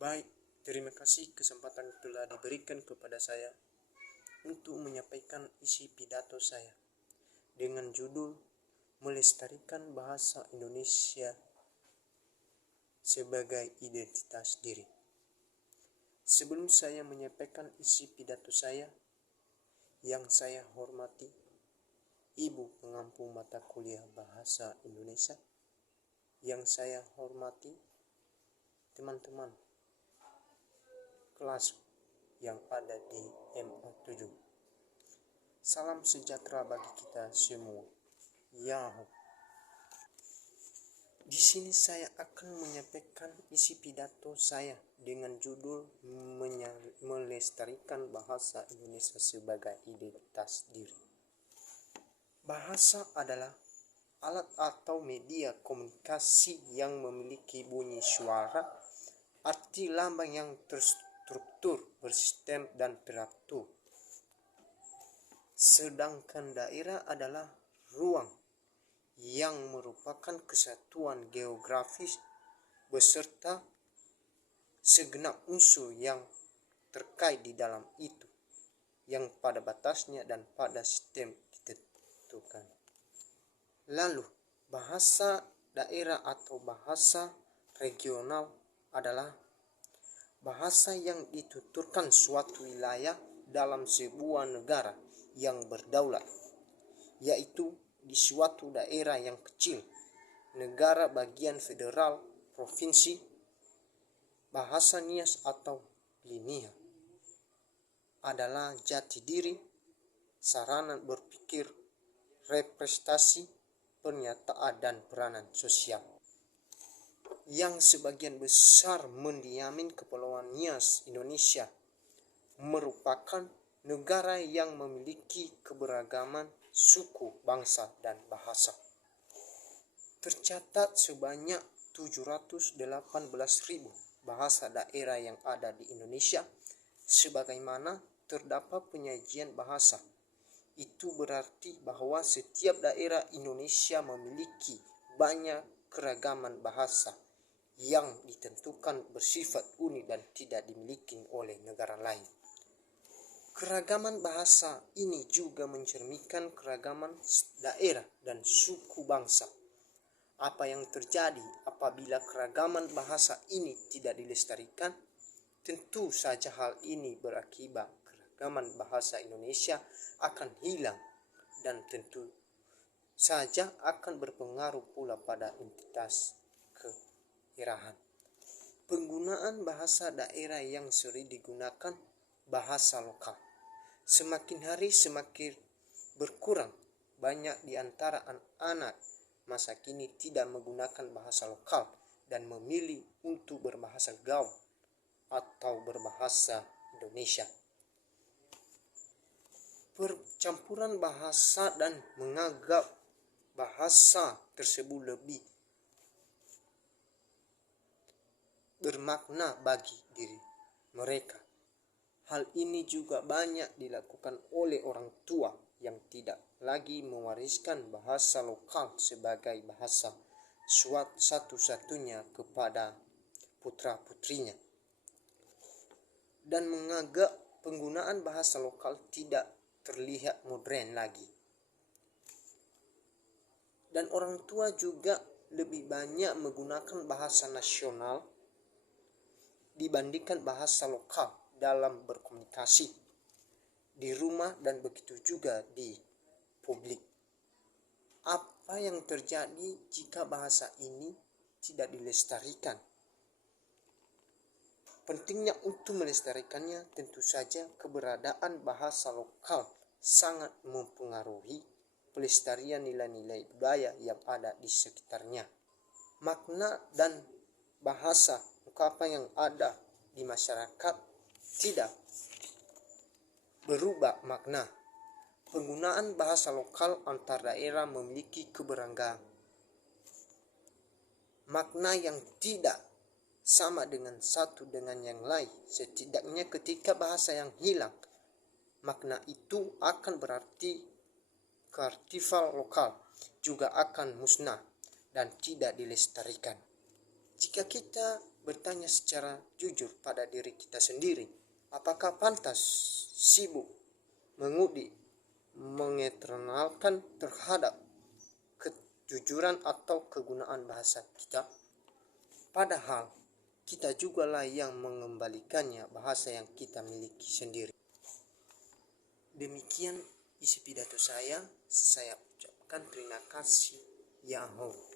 Baik, terima kasih kesempatan telah diberikan kepada saya untuk menyampaikan isi pidato saya dengan judul Melestarikan Bahasa Indonesia sebagai Identitas Diri. Sebelum saya menyampaikan isi pidato saya, yang saya hormati Ibu pengampu mata kuliah Bahasa Indonesia, yang saya hormati teman-teman kelas yang ada di MA7. Salam sejahtera bagi kita semua. Yahoo. Di sini saya akan menyampaikan isi pidato saya dengan judul Melestarikan Bahasa Indonesia sebagai Identitas Diri. Bahasa adalah alat atau media komunikasi yang memiliki bunyi suara, arti lambang yang terstruktur, bersistem, dan teratur. Sedangkan daerah adalah ruang yang merupakan kesatuan geografis beserta segenap unsur yang terkait di dalam itu, yang pada batasnya dan pada sistem ditentukan. Lalu, bahasa daerah atau bahasa regional adalah bahasa yang dituturkan suatu wilayah dalam sebuah negara yang berdaulat, yaitu di suatu daerah yang kecil, negara bagian federal, provinsi. Bahasa Nias atau linear adalah jati diri, sarana berpikir, representasi, pernyataan, dan peranan sosial yang sebagian besar mendiamin Kepulauan Nias Indonesia merupakan negara yang memiliki keberagaman suku, bangsa, dan bahasa. Tercatat sebanyak 718.000 bahasa daerah yang ada di Indonesia, sebagaimana terdapat penyajian bahasa. Itu berarti bahwa setiap daerah Indonesia memiliki banyak keragaman bahasa yang ditentukan bersifat unik dan tidak dimiliki oleh negara lain. Keragaman bahasa ini juga mencerminkan keragaman daerah dan suku bangsa. Apa yang terjadi apabila keragaman bahasa ini tidak dilestarikan? Tentu saja hal ini berakibat keragaman bahasa Indonesia akan hilang dan tentu saja akan berpengaruh pula pada entitas kedaerahan. Penggunaan bahasa daerah yang sering digunakan bahasa lokal. Semakin hari semakin berkurang. Banyak di antara anak-anak masa kini tidak menggunakan bahasa lokal dan memilih untuk berbahasa gaul atau berbahasa Indonesia. Percampuran bahasa dan menganggap bahasa tersebut lebih bermakna bagi diri mereka. Hal ini juga banyak dilakukan oleh orang tua yang tidak lagi mewariskan bahasa lokal sebagai bahasa satu-satunya kepada putra-putrinya, dan menganggap penggunaan bahasa lokal tidak terlihat modern lagi. Dan orang tua juga lebih banyak menggunakan bahasa nasional dibandingkan bahasa lokal dalam berkomunikasi di rumah dan begitu juga di publik. Apa yang terjadi jika bahasa ini tidak dilestarikan? Pentingnya untuk melestarikannya, tentu saja keberadaan bahasa lokal sangat mempengaruhi pelestarian nilai-nilai budaya yang ada di sekitarnya. Makna dan bahasa ungkapan yang ada di masyarakat tidak berubah makna. Penggunaan bahasa lokal antar daerah memiliki keberagaman makna yang tidak sama dengan satu dengan yang lain. Setidaknya ketika bahasa yang hilang, makna itu akan berarti keartifan lokal juga akan musnah dan tidak dilestarikan. Jika kita bertanya secara jujur pada diri kita sendiri, apakah pantas sibuk mengudi mengeternalkan terhadap kejujuran atau kegunaan bahasa kita? Padahal kita jugalah yang mengembalikannya bahasa yang kita miliki sendiri. Demikian isi pidato saya ucapkan terima kasih. Yahoo.